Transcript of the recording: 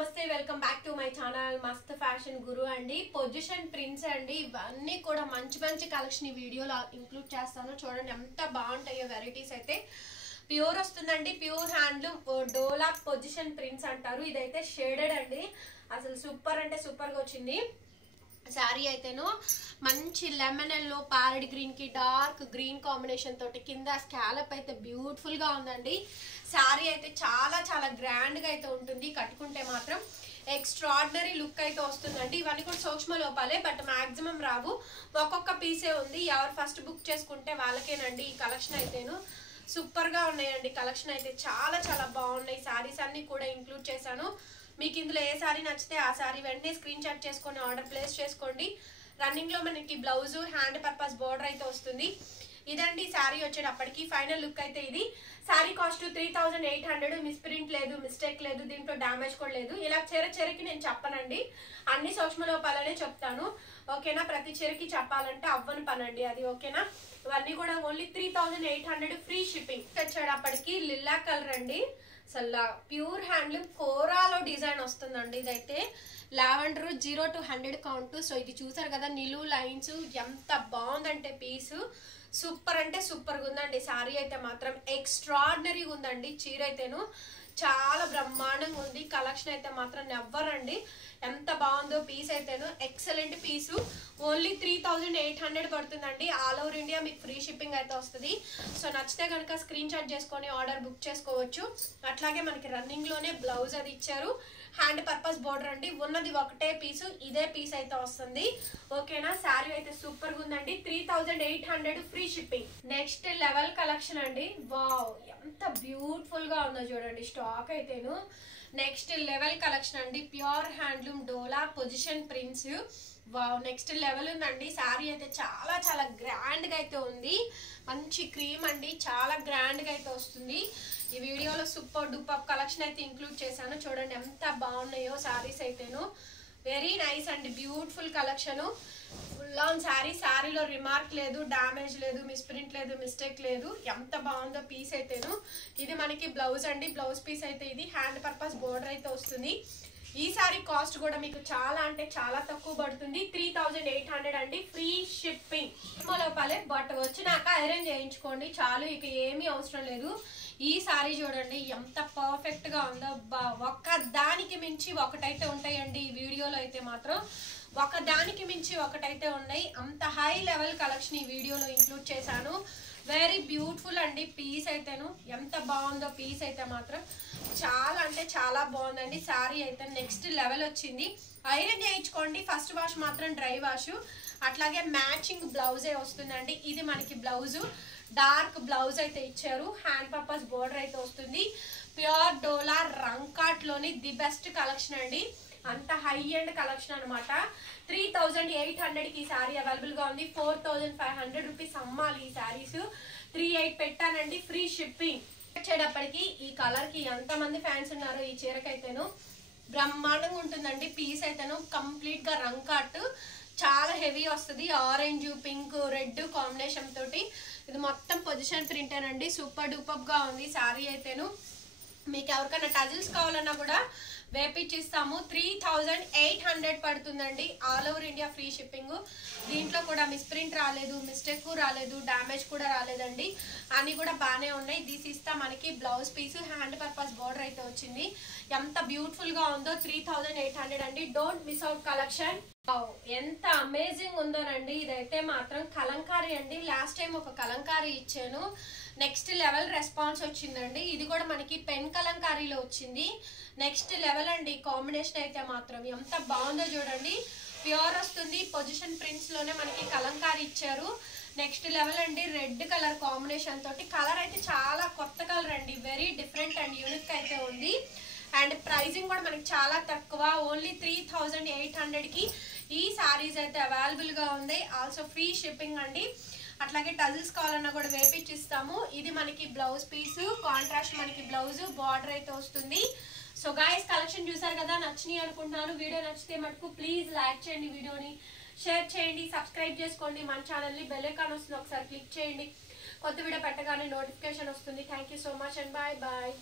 నమస్తే welcome back to my channel మస్త్ fashion గురు అండి. పొజిషన్ ప్రింట్స్ అండి, ఇవన్నీ కూడా మంచి మంచి కలెక్షన్ ఈ వీడియోలో ఇంక్లూడ్ చేస్తాను. చూడండి ఎంత బాగుంటాయో వెరైటీస్. అయితే ప్యూర్ వస్తుందండి, ప్యూర్ హ్యాండ్లూమ్ డోలా పొజిషన్ ప్రింట్స్ అంటారు. ఇదైతే షేడెడ్ అండి, అసలు సూపర్ అంటే సూపర్ గా వచ్చింది. శారీ అయితేను మంచి లెమన్ ఎల్లో ప్యారెట్ గ్రీన్ కి డార్క్ గ్రీన్ కాంబినేషన్ తోటి కింద స్కాలప్ అయితే బ్యూటిఫుల్ గా ఉందండి. శారీ అయితే చాలా చాలా గ్రాండ్ గా అయితే ఉంటుంది, కట్టుకుంటే మాత్రం ఎక్స్ట్రాడినరీ లుక్ అయితే వస్తుందండి. ఇవన్నీ కూడా సూక్ష్మ లోపాలే, బట్ మాక్సిమం రావు, ఒక్కొక్క పీసే ఉంది. ఎవరు ఫస్ట్ బుక్ చేసుకుంటే వాళ్ళకేనండి ఈ కలెక్షన్ అయితేను. సూపర్ గా ఉన్నాయండి కలెక్షన్ అయితే, చాలా చాలా బాగున్నాయి. శారీస్ అన్ని కూడా ఇంక్లూడ్ చేశాను. మీకు ఇందులో ఏ శారీ నచ్చితే ఆ శారీ వెంటనే స్క్రీన్ షాట్ చేసుకొని ఆర్డర్ ప్లేస్ చేసుకోండి. రన్నింగ్ లో మనకి బ్లౌజ్ హ్యాండ్ పర్పస్ బోర్డర్ అయితే వస్తుంది. ఇదండి శారీ వచ్చేటప్పటికి ఫైనల్ లుక్ అయితే ఇది. శారీ కాస్ట్ 3800. మిస్ప్రింట్ లేదు, మిస్టేక్ లేదు, దీంట్లో డ్యామేజ్ కూడా లేదు. ఇలా చీరకి నేను చెప్పనండి, అన్ని సూక్ష్మ లోపాలనే చెప్తాను. ఓకేనా, ప్రతి చీరకి చెప్పాలంటే అవ్వని పనండి అది. ఓకేనా, ఇవన్నీ కూడా ఓన్లీ 3800 ఫ్రీ షిప్పింగ్. వచ్చేటప్పటికి లిల్లా కలర్ అండి, అసలు ప్యూర్ హ్యాండ్లూమ్ కోరాలో డిజైన్ వస్తుందండి. ఇదైతే లావెండర్ 0 to 100 కౌంట్. సో ఇది చూసారు కదా, నిలువు లైన్స్ ఎంత బాగుందంటే పీసు సూపర్ అంటే సూపర్గా ఉందండి. శారీ అయితే మాత్రం ఎక్స్ట్రాడినరీగా ఉందండి. చీర అయితేను చాలా బ్రహ్మాండంగా ఉంది. కలెక్షన్ అయితే మాత్రం నెవ్వరండి, ఎంత బాగుందో. పీస్ అయితేను ఎక్సలెంట్ పీసు. ఓన్లీ 3800 పడుతుందండి. ఆల్ ఓవర్ ఇండియా మీకు ఫ్రీ షిప్పింగ్ అయితే వస్తుంది. సో నచ్చితే కనుక స్క్రీన్ షాట్ చేసుకొని ఆర్డర్ బుక్ చేసుకోవచ్చు. అట్లాగే మనకి రన్నింగ్ లోనే బ్లౌజ్ అది ఇచ్చారు, హ్యాండ్ పర్పస్ బోర్డర్ అండి. ఉన్నది ఒకటే పీసు, ఇదే పీస్ అయితే వస్తుంది. ఓకేనా, శారీ అయితే సూపర్ గా ఉందండి. 3800 free shipping. Next level collection అండి. వావ్, ఎంత బ్యూటిఫుల్ గా ఉందో చూడండి స్టాక్ అయితేను. నెక్స్ట్ లెవెల్ కలెక్షన్ అండి, ప్యూర్ హ్యాండ్లూమ్ డోలా position prints. Wow, next level ఉందండి. శారీ అయితే చాలా చాలా గ్రాండ్ గా అయితే ఉంది. మంచి క్రీమ్ అండి, చాలా గ్రాండ్ గా అయితే వస్తుంది. ఈ వీడియోలో సూపర్ డూపర్ కలెక్షన్ అయితే ఇంక్లూడ్ చేశాను. చూడండి ఎంత బాగున్నాయో శారీస్ అయితేను. వెరీ నైస్ అండి, beautiful collection. Full on sari, శారీలో రిమార్క్ లేదు, డ్యామేజ్ లేదు, మిస్ప్రింట్ లేదు, మిస్టేక్ లేదు. ఎంత బాగుందో పీస్ అయితేను. ఇది మనకి బ్లౌజ్ అండి, బ్లౌజ్ పీస్ అయితే ఇది హ్యాండ్ పర్పస్ బోర్డర్ అయితే వస్తుంది. ఈ సారీ కాస్ట్ కూడా మీకు చాలా అంటే చాలా తక్కువ పడుతుంది, 3800 అండి, ఫ్రీ షిప్పింగ్. లోపాలే, బట్ వచ్చినాక ఐరన్ చేయించుకోండి చాలు, ఇక ఏమీ అవసరం లేదు. ఈ సారీ చూడండి ఎంత పర్ఫెక్ట్ గా ఉందో. ఒక్క దానికి మించి ఒకటైతే ఉంటాయండి ఈ వీడియోలో అయితే మాత్రం, ఒక దానికి మించి ఒకటైతే ఉన్నాయి. అంత హై లెవెల్ కలెక్షన్ ఈ వీడియోలో ఇంక్లూడ్ చేశాను. వెరీ బ్యూటిఫుల్ అండి పీస్ అయితేను. ఎంత బాగుందో పీస్ అయితే మాత్రం, చాలా అంటే చాలా బాగుందండి. శారీ అయితే నెక్స్ట్ లెవెల్ వచ్చింది. ఐరన్ చేయించుకోండి, ఫస్ట్ వాష్ మాత్రం డ్రై వాష్. అట్లాగే మ్యాచింగ్ బ్లౌజే వస్తుందండి. ఇది మనకి బ్లౌజు, డార్క్ బ్లౌజ్ అయితే ఇచ్చారు, హ్యాండ్ పర్పస్ బోర్డర్ అయితే వస్తుంది. ప్యూర్ డోలా రంకాట్ లోని ది బెస్ట్ కలెక్షన్ అండి, అంత హై ఎండ్ కలెక్షన్ అనమాట. 3800 కి ఈ శారీ అవైలబుల్ గా ఉంది. 4500 రూపీస్ అమ్మాలి ఈ శారీస్. 38 పెట్టానండి, ఫ్రీ షిప్పింగ్. వచ్చేటప్పటికి ఈ కలర్ కి ఎంత మంది ఫ్యాన్స్ ఉన్నారో ఈ చీరకైతేను బ్రహ్మాండంగా ఉంటుందండి. పీస్ అయితేను కంప్లీట్ గా రంకాట్, చాలా హెవీ వస్తుంది. ఆరెంజ్ పింక్ రెడ్ కాంబినేషన్ తోటి ఇది మొత్తం పొజిషన్ ప్రింట్ అండి. సూపర్ డూపర్ గా ఉంది శారీ అయితేను. మీకు ఎవరికైనా టజిల్స్ కావాలన్నా కూడా వేపించిస్తాము. 3800 పడుతుందండి, all over India free shipping. దీంట్లో కూడా మిస్ప్రింట్ రాలేదు, మిస్టేక్ రాలేదు, డ్యామేజ్ కూడా రాలేదండి, అన్ని కూడా బాగానే ఉన్నాయి. తీసిస్తా మనకి blouse piece, hand purpose border అయితే వచ్చింది. ఎంత బ్యూటిఫుల్ గా ఉందో. 3800 అండి, డోంట్ మిస్ అవుట్ కలెక్షన్. ఎంత అమేజింగ్ ఉందోనండి. ఇదైతే మాత్రం కలంకారీ అండి. లాస్ట్ టైం ఒక కలంకారీ ఇచ్చాను, నెక్స్ట్ లెవెల్ రెస్పాన్స్ వచ్చిందండి. ఇది కూడా మనకి పెన్ కలంకారీలో వచ్చింది. నెక్స్ట్ లెవెల్ అండి కాంబినేషన్ అయితే మాత్రం ఎంత బాగుందో చూడండి. ప్యూర్ వస్తుంది, పొజిషన్ ప్రింట్స్ లోనే మనకి కలంకారీ ఇచ్చారు. నెక్స్ట్ లెవెల్ అండి, రెడ్ కలర్ కాంబినేషన్ తోటి. కలర్ అయితే చాలా కొత్త కలర్ అండి, వెరీ డిఫరెంట్ అండ్ యూనిక్ అయితే ఉంది. అండ్ ప్రైజింగ్ కూడా మనకి చాలా తక్కువ, ఓన్లీ 3800 కి ఈ సారీస్ అయితే అవైలబుల్ గా ఉంది. ఆల్సో ఫ్రీ షిప్పింగ్ అండి. అట్లాగే టజిల్స్ కావాలన్నా కూడా వేపించిస్తాము. ఇది మనకి బ్లౌజ్ పీస్, కాంట్రాస్ట్ మనకి బ్లౌజ్ బార్డర్ అయితే వస్తుంది. సో గాయస్, కలెక్షన్ చూసారు కదా, నచ్చినాయి అనుకుంటున్నాను. వీడియో నచ్చితే మటుకు ప్లీజ్ లైక్ చేయండి, వీడియోని షేర్ చేయండి, సబ్స్క్రైబ్ చేసుకోండి మన ఛానల్ని. బెల్ ఐకాన్ వస్తుంది, ఒకసారి క్లిక్ చేయండి. కొత్త వీడియో పెట్టగానే నోటిఫికేషన్ వస్తుంది. Thank you so much and bye bye.